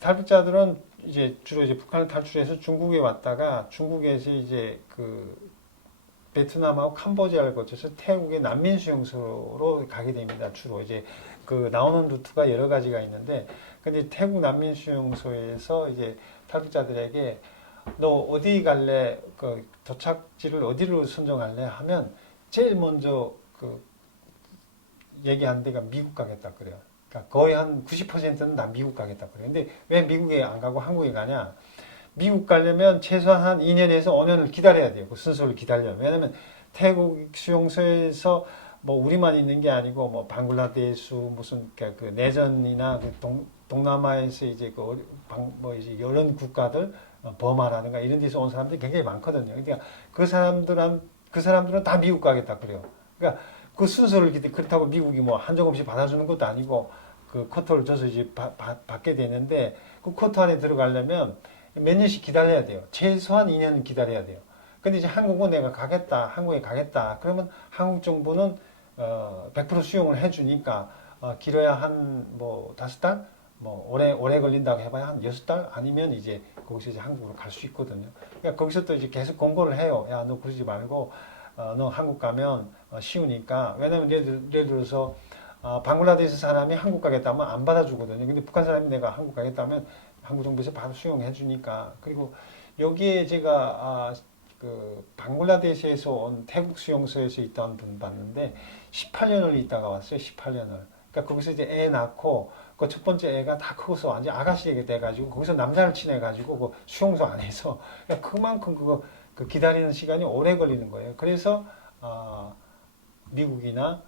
탈북자들은 이제 주로 이제 북한을 탈출해서 중국에 왔다가 중국에서 이제 그 베트남하고 캄보디아를 거쳐서 태국의 난민 수용소로 가게 됩니다. 주로 이제 그 나오는 루트가 여러 가지가 있는데, 근데 태국 난민 수용소에서 이제 탈북자들에게 너 어디 갈래? 그 도착지를 어디로 선정할래? 하면 제일 먼저 그 얘기하는 데가 미국 가겠다 그래요. 그러니까 거의 한 90%는 나 미국 가겠다 그래요. 근데 왜 미국에 안 가고 한국에 가냐? 미국 가려면 최소한 한 2년에서 5년을 기다려야 돼요. 그 순서를 기다려면. 왜냐면 태국 수용소에서 뭐 우리만 있는 게 아니고 뭐 방글라데시 무슨 그 내전이나 그 동남아에서 이제 뭐 이제 이런 국가들 버마라든가 이런 데서 온 사람들이 굉장히 많거든요. 그러니까 그 사람들은 다 미국 가겠다 그래요. 그러니까 그 순서를 그렇다고 미국이 뭐 한정없이 받아주는 것도 아니고 그 쿼터를 줘서 이제 받게 되는데 그 쿼터 안에 들어가려면 몇 년씩 기다려야 돼요. 최소한 2년은 기다려야 돼요. 근데 이제 한국은 내가 가겠다, 한국에 가겠다. 그러면 한국 정부는 100% 수용을 해주니까 길어야 한 뭐 5달, 뭐 오래 걸린다고 해봐야 한 6달 아니면 이제 거기서 이제 한국으로 갈 수 있거든요. 그러니까 거기서 또 이제 계속 공고를 해요. 야, 너 그러지 말고 너 한국 가면 쉬우니까. 왜냐면 예를 들어서 방글라데시 사람이 한국 가겠다면 안 받아주거든요. 근데 북한 사람이 내가 한국 가겠다면 한국 정부에서 바로 수용해 주니까. 그리고 여기에 제가 그 방글라데시에서 온 태국 수용소에서 있던 분 봤는데 18년을 있다가 왔어요. 18년을. 그러니까 거기서 이제 애 낳고 그 첫 번째 애가 다 크고서 완전 아가씨에게 돼가지고 거기서 남자를 친해가지고 그 수용소 안에서 그러니까 그만큼 그 기다리는 시간이 오래 걸리는 거예요. 그래서 미국이나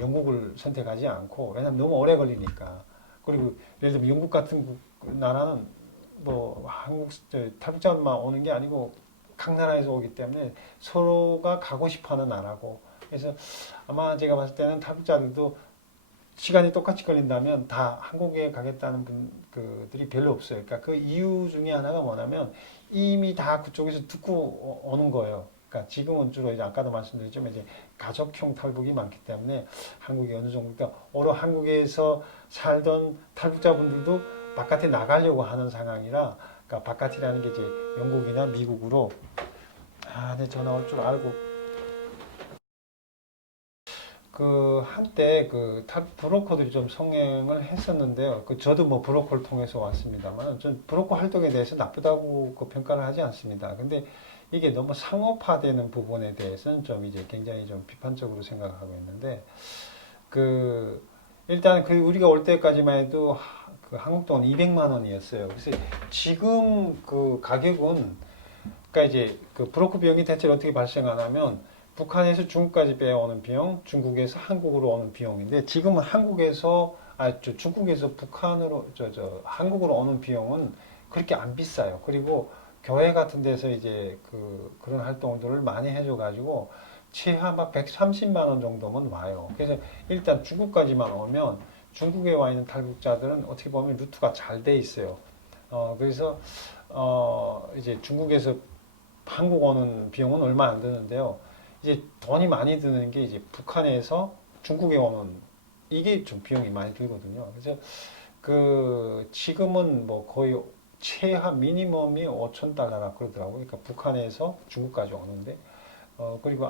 영국을 선택하지 않고, 왜냐면 너무 오래 걸리니까. 그리고 예를 들면 영국 같은 나라는 뭐 한국 탈북자만 오는 게 아니고 각 나라에서 오기 때문에 서로가 가고 싶어하는 나라고. 그래서 아마 제가 봤을 때는 탈북자들도 시간이 똑같이 걸린다면 다 한국에 가겠다는 그들이 별로 없어요. 그러니까 그 이유 중에 하나가 뭐냐면 이미 다 그쪽에서 듣고 오는 거예요. 그러니까 지금은 주로 이제 아까도 말씀드렸지만 이제 가족형 탈북이 많기 때문에 한국이 어느 정도, 그러니까 오히려 한국에서 살던 탈북자분들도 바깥에 나가려고 하는 상황이라, 그러니까 바깥이라는 게 이제 영국이나 미국으로. 내 전화 올 줄 알고. 그 한때 그 브로커들이 좀 성행을 했었는데요. 그 저도 뭐 브로커를 통해서 왔습니다만, 전 브로커 활동에 대해서 나쁘다고 그 평가를 하지 않습니다. 근데 이게 너무 상업화되는 부분에 대해서는 좀 이제 굉장히 좀 비판적으로 생각하고 있는데, 그 일단 그 우리가 올 때까지만 해도 그 한국 돈 200만 원이었어요. 그래서 지금 그 가격은, 그러니까 이제 그 브로커 비용이 대체 어떻게 발생하냐면 북한에서 중국까지 빼오는 비용, 중국에서 한국으로 오는 비용인데, 지금은 중국에서 북한으로 한국으로 오는 비용은 그렇게 안 비싸요. 그리고 교회 같은 데서 이제 그런 활동들을 많이 해줘가지고 최하 막 130만 원 정도면 와요. 그래서 일단 중국까지만 오면 중국에 와 있는 탈북자들은 어떻게 보면 루트가 잘 돼 있어요. 그래서 이제 중국에서 한국 오는 비용은 얼마 안 드는데요. 이제 돈이 많이 드는 게 이제 북한에서 중국에 오는, 이게 좀 비용이 많이 들거든요. 그래서 지금은 뭐 거의 최하 미니멈이 5천 달러라 그러더라고요. 그러니까 북한에서 중국까지 오는데, 그리고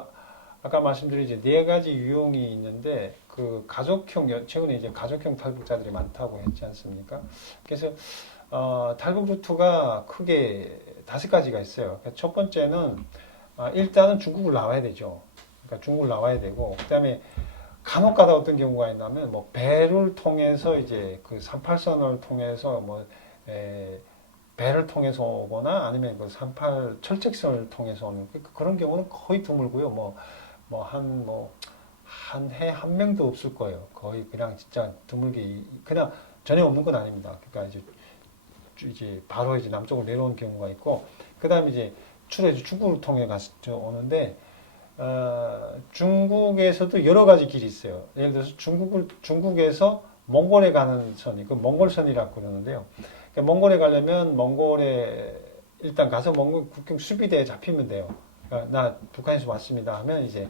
아까 말씀드린 이제 네 가지 유형이 있는데, 그 최근에 이제 가족형 탈북자들이 많다고 했지 않습니까? 그래서 탈북 루트가 크게 5가지가 있어요. 그러니까 첫 번째는 일단은 중국을 나와야 되죠. 그러니까 중국을 나와야 되고, 그다음에 간혹 가다 어떤 경우가 있냐면 뭐 배를 통해서 이제 그 38선을 통해서 뭐 배를 통해서 오거나 아니면 그 38 철책선을 통해서 오는 그런 경우는 거의 드물고요. 한 해 한 명도 없을 거예요. 거의 그냥 진짜 드물게, 그냥 전혀 없는 건 아닙니다. 그러니까 이제 바로 이제 남쪽으로 내려온 경우가 있고, 그다음에 이제 주로 이제 중국을 통해 가서 오는데, 중국에서도 여러 가지 길이 있어요. 예를 들어서 중국에서 몽골에 가는 선이 그 몽골선이라고 그러는데요. 그러니까 몽골에 가려면 몽골에 일단 가서 몽골 국경 수비대에 잡히면 돼요. 그러니까 나 북한에서 왔습니다 하면 이제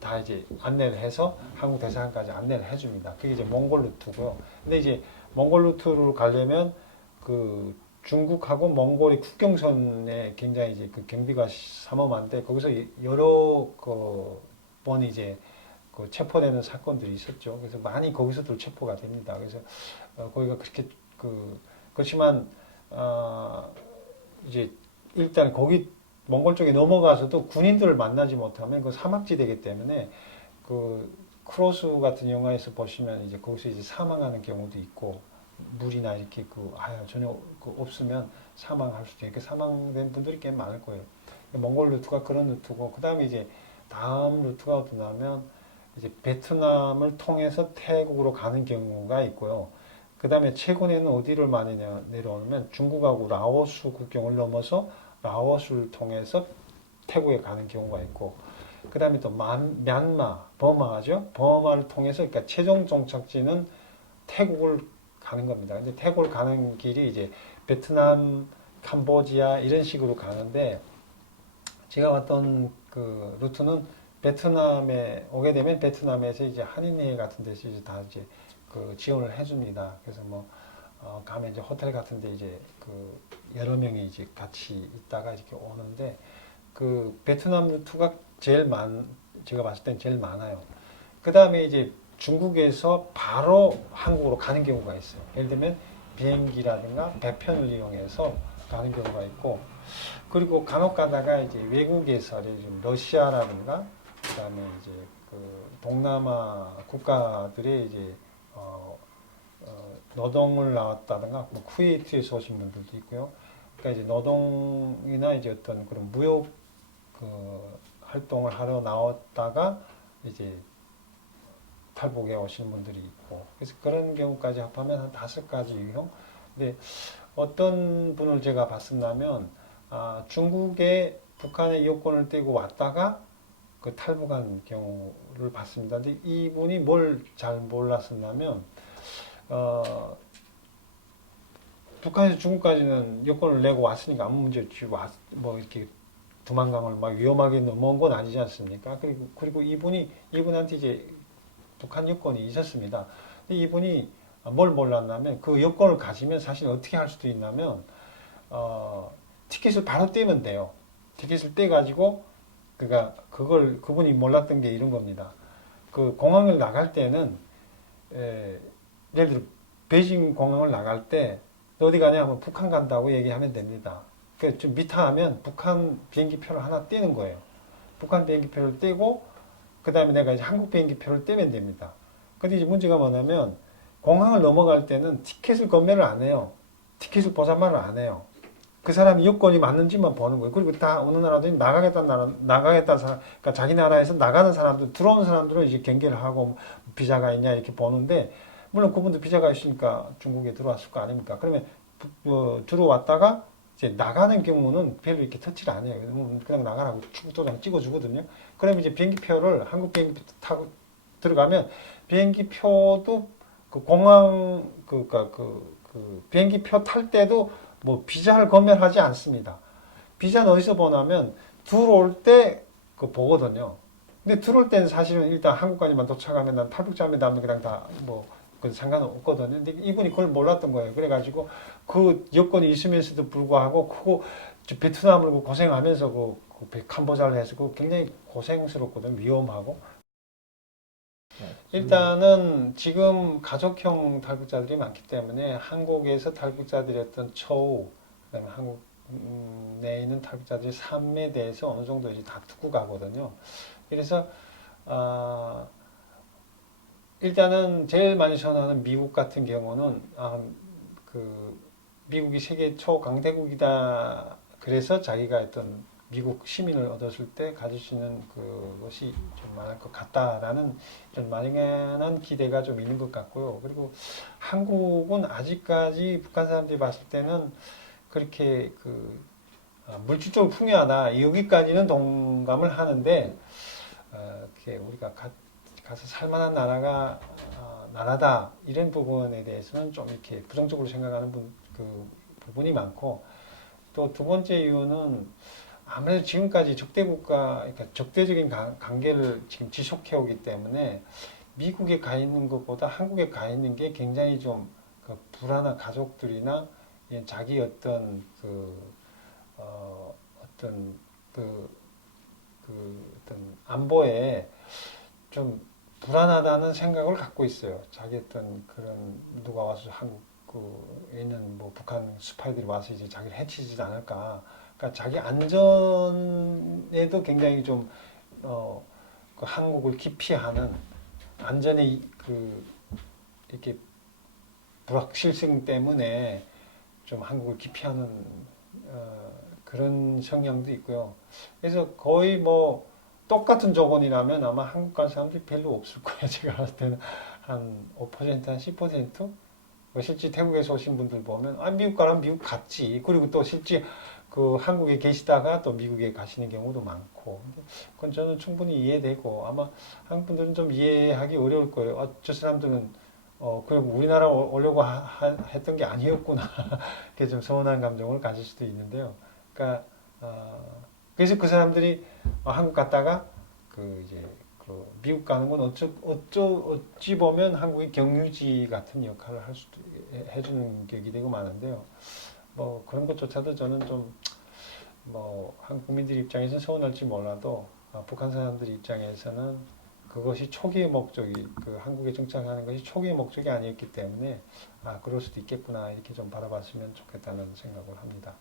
다 이제 안내를 해서 한국 대사관까지 안내를 해줍니다. 그게 이제 몽골 루트고요. 근데 이제 몽골 루트로 가려면 그 중국하고 몽골의 국경선에 굉장히 이제 그 경비가 삼엄한데 거기서 여러 번 이제 그 체포되는 사건들이 있었죠. 그래서 많이 거기서도 체포가 됩니다. 그래서 거기가 그렇게 그렇지만 이제 일단 거기 몽골 쪽에 넘어가서도 군인들을 만나지 못하면 그 사막지대이기 때문에 그 크로스 같은 영화에서 보시면 이제 거기서 이제 사망하는 경우도 있고 물이나 이렇게 전혀 없으면 사망할 수도 있고 사망된 분들이 꽤 많을 거예요. 몽골 루트가 그런 루트고 그 다음에 이제 다음 루트가 어떠냐면 이제 베트남을 통해서 태국으로 가는 경우가 있고요. 그 다음에 최근에는 어디를 많이 내려오냐면 중국하고 라오스 국경을 넘어서 라오스를 통해서 태국에 가는 경우가 있고, 그 다음에 또 미얀마, 버마죠. 버마를 통해서, 그러니까 최종 종착지는 태국을 가는 겁니다. 근데 태국을 가는 길이 이제 베트남, 캄보디아 이런 식으로 가는데, 제가 왔던 그 루트는 베트남에 오게 되면 베트남에서 이제 한인회 같은 데서 이제 다 이제 그 지원을 해줍니다. 그래서 뭐 가면 이제 호텔 같은데 이제 그 여러 명이 이제 같이 있다가 이렇게 오는데 그 베트남 루트가 제가 봤을 땐 제일 많아요. 그 다음에 이제 중국에서 바로 한국으로 가는 경우가 있어요. 예를 들면 비행기라든가 배편을 이용해서 가는 경우가 있고, 그리고 간혹 가다가 이제 외국에서 러시아라든가 그다음에 이제 그 동남아 국가들의 이제 노동을 나왔다든가 뭐 쿠웨이트에서 오신 분들도 있고요. 그러니까 이제 노동이나 이제 어떤 그런 무역 활동을 하러 나왔다가 이제 탈북에 오신 분들이 있고, 그래서 그런 경우까지 합하면 한 5가지 유형. 근데 어떤 분을 제가 봤었냐면 중국에 북한의 여권을 떼고 왔다가 그 탈북한 경우를 봤습니다. 근데 이분이 뭘 잘 몰랐었냐면 북한에서 중국까지는 여권을 내고 왔으니까 아무 문제 없이 뭐 이렇게 두만강을 막 위험하게 넘어온 건 아니지 않습니까? 그리고 이분한테 이제 북한 여권이 있었습니다. 근데 이분이 뭘 몰랐냐면 그 여권을 가지면 사실 어떻게 할 수도 있냐면 티켓을 바로 떼면 돼요. 티켓을 떼가지고 그분이 몰랐던 게 이런 겁니다. 그 공항을 나갈 때는 예를 들어 베이징 공항을 나갈 때 어디 가냐 하면 북한 간다고 얘기하면 됩니다. 좀 미타하면 북한 비행기표를 하나 떼는 거예요. 북한 비행기표를 떼고 그 다음에 내가 이제 한국 비행기표를 떼면 됩니다. 근데 이제 문제가 뭐냐면 공항을 넘어갈 때는 티켓을 검매를 안 해요. 티켓을 보자마를 안 해요. 그 사람이 여권이 맞는지만 보는 거예요. 그리고 다 어느 나라든지 나가겠다는 사람, 그러니까 자기 나라에서 나가는 사람들, 들어오는 사람들은 이제 경계를 하고 비자가 있냐 이렇게 보는데, 물론 그분도 비자가 있으니까 중국에 들어왔을 거 아닙니까? 그러면 들어왔다가 이제 나가는 경우는 별로 이렇게 터치를 안 해요. 그냥 나가라고 출국도장 찍어주거든요. 그러면 이제 비행기표를 한국 비행기 타고 들어가면 비행기표도 그 공항 그 비행기표 탈 때도 뭐 비자를 검열하지 않습니다. 비자는 어디서 보냐면 들어올 때 그 보거든요. 근데 들어올 때는 사실은 일단 한국까지만 도착하면 난 탈북자입니다 하면 그냥 다뭐 상관없거든요. 근데 이분이 그걸 몰랐던 거예요. 그래가지고 그 여건이 있으면서도 불구하고 베트남을 고생하면서 캄보자를 해서 굉장히 고생스럽거든. 위험하고. 일단은 지금 가족형 탈북자들이 많기 때문에 한국에서 탈북자들이 어떤 처우, 그다음에 한국 내에 있는 탈북자들의 삶에 대해서 어느 정도 이제 다 듣고 가거든요. 그래서 일단은 제일 많이 선호하는 미국 같은 경우는 미국이 세계 초강대국이다. 그래서 자기가 어떤 미국 시민을 얻었을 때 가질 수 있는 그것이 좀 많을 것 같다라는 좀 막연한 기대가 좀 있는 것 같고요. 그리고 한국은 아직까지 북한 사람들이 봤을 때는 그렇게 물질적으로 풍요하다 여기까지는 동감을 하는데 우리가 가서 살만한 나라다 이런 부분에 대해서는 좀 이렇게 부정적으로 생각하는 부분이 많고, 또 두 번째 이유는 아무래도 지금까지 그러니까 적대적인 관계를 지금 지속해 오기 때문에 미국에 가 있는 것보다 한국에 가 있는 게 굉장히 좀 그 불안한 가족들이나 자기 어떤 어떤 그, 어떤 안보에 좀 불안하다는 생각을 갖고 있어요. 자기 어떤 그런 누가 와서 한국에 있는 뭐 북한 스파이들이 와서 이제 자기를 해치지 않을까. 그러니까 자기 안전에도 굉장히 좀 그 한국을 기피하는 안전의 이렇게 불확실성 때문에 좀 한국을 기피하는 그런 성향도 있고요. 그래서 거의 뭐 똑같은 조건이라면 아마 한국 간 사람들이 별로 없을 거예요. 제가 봤을 때는 한 5%, 한 10%? 뭐 실제 태국에서 오신 분들 보면 미국 가라면 미국 갔지. 그리고 또 실제 그 한국에 계시다가 또 미국에 가시는 경우도 많고. 그건 저는 충분히 이해되고 아마 한국 분들은 좀 이해하기 어려울 거예요. 저 사람들은 그럼 우리나라 오려고 했던 게 아니었구나. 이렇게 좀 서운한 감정을 가질 수도 있는데요. 그러니까 그래서 그 사람들이 한국 갔다가 이제 미국 가는 건 어찌 보면 한국의 경유지 같은 역할을 해주는 격이 되고 마는데요. 뭐 그런 것조차도 저는 좀 뭐 한국 국민들 입장에서는 서운할지 몰라도 북한 사람들 입장에서는 그것이 초기의 목적이 한국에 정착하는 것이 초기의 목적이 아니었기 때문에 그럴 수도 있겠구나 이렇게 좀 바라봤으면 좋겠다는 생각을 합니다.